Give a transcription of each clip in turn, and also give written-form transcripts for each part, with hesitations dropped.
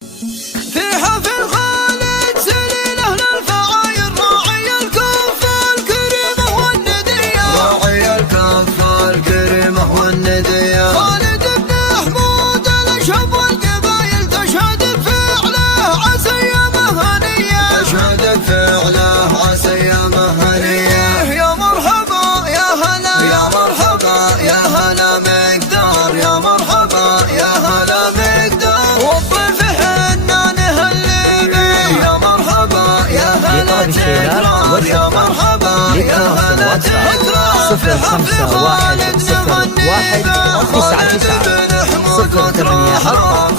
في حفل خالد سليل أهل الفعايل راعي الكفة الكريمة والندية، راعي الكفة الكريمة والندية. خالد بن حمود الأشهب والقبايل تشهد بفعله عسى أيامه هنية، تشهد بفعله عسى أيامه هنية. يا مرحبا يا هلا يا مرحبا يا هلا مقدار، يا مرحبا يا هلا مقدار. والضيف حنا نهلي به، يا مرحبا يا هلا تكرار، يا مرحبا يا هلا تكرار. 05 1 9 9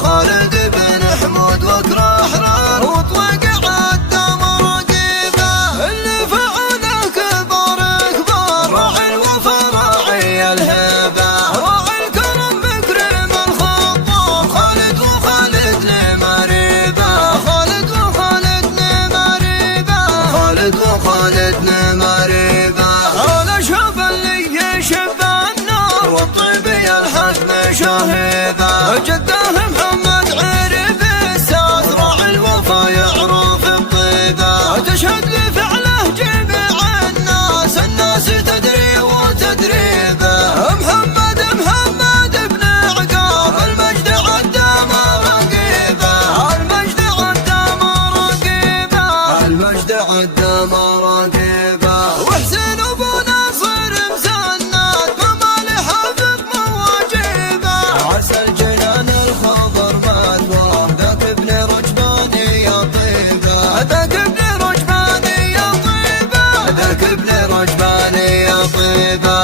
خالد بن حمود وكره حرار وطلق عالدم رقيبه، اللي فعله كبار كبار راعي الوفا راعي الهبه، راعي الكرم مكرم الخطاب خالد وخالد لمريبه، خالد وخالد لمريبه، خالد وخالد نمريبه. الأشهب اللي يشب النار والطيب يلحق شهيبه، جده محمد عرب الساس راعي الوفا يعرف الطيبه، تشهد لفعله جميع الناس، الناس تدري وتدريبه. محمد بن عقاب المجد عدام رقيبه، المجد عدام رقيبه، المجد عدام رقيبه. وحسين ابو ناصر مسند بمال حفظ مواجيبه، عسى الجنان الخضر مدواه، ذاك ابن رجباني يا طيبه، ذاك ابن رجباني يا طيبه، ذاك ابن رجباني يا طيبه.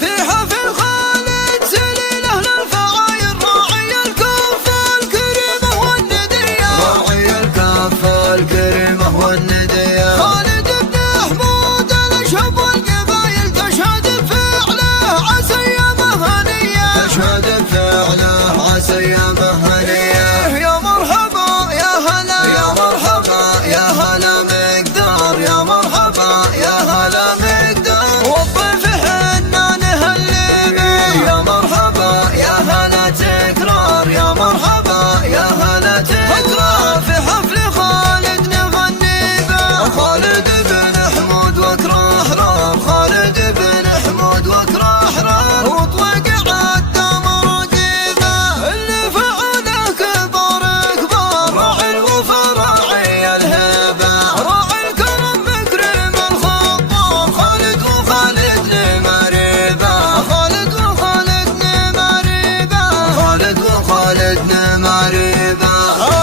في حفل خالد سليل أهل الفعايل راعي الكفة الكريمة والندية، راعي الكفة الكريمة والندية. خالد بن حمود الأشهب والقبايل تشهد بفعله عسى أيامه هنية، تشهد بفعله عسى أيامه هنية. يا مرحبا يا هلا يا مرحبا يا هلا مقدار، يا مرحبا يا هلا مقدار. والضيف حنا نهلي به، يا مرحبا يا هلا تكرار، يا مرحبا يا هلا تكرار. في حفل خالد نغني به، خالد بن حمود وكره حرار، خالد بن حمود وكره حرار. وطلق عالدم رقيبه، اللي فعله كبار كبار راعي الوفا راعي الهبه، راعي الكرم مكرم الخطاب خالد وخالد لمريبه، خالد وخالد لمريبه، خالد وخالد نمريبه.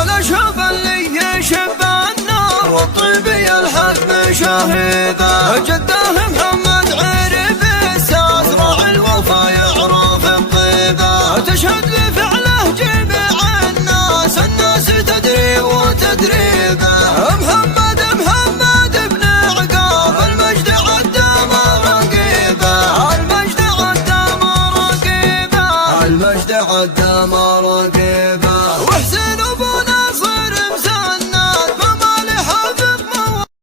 الأشهب اللي يشب النار والطيب يلحق شهيبه، جده محمد عرب الساس راعي الوفا يعرف الطيبه، تشهد لفعله جميع الناس، الناس تدري وتدريبه. محمد بن عقاب المجد عدام رقيبه، المجد عدام رقيبه، المجد عدام رقيبه.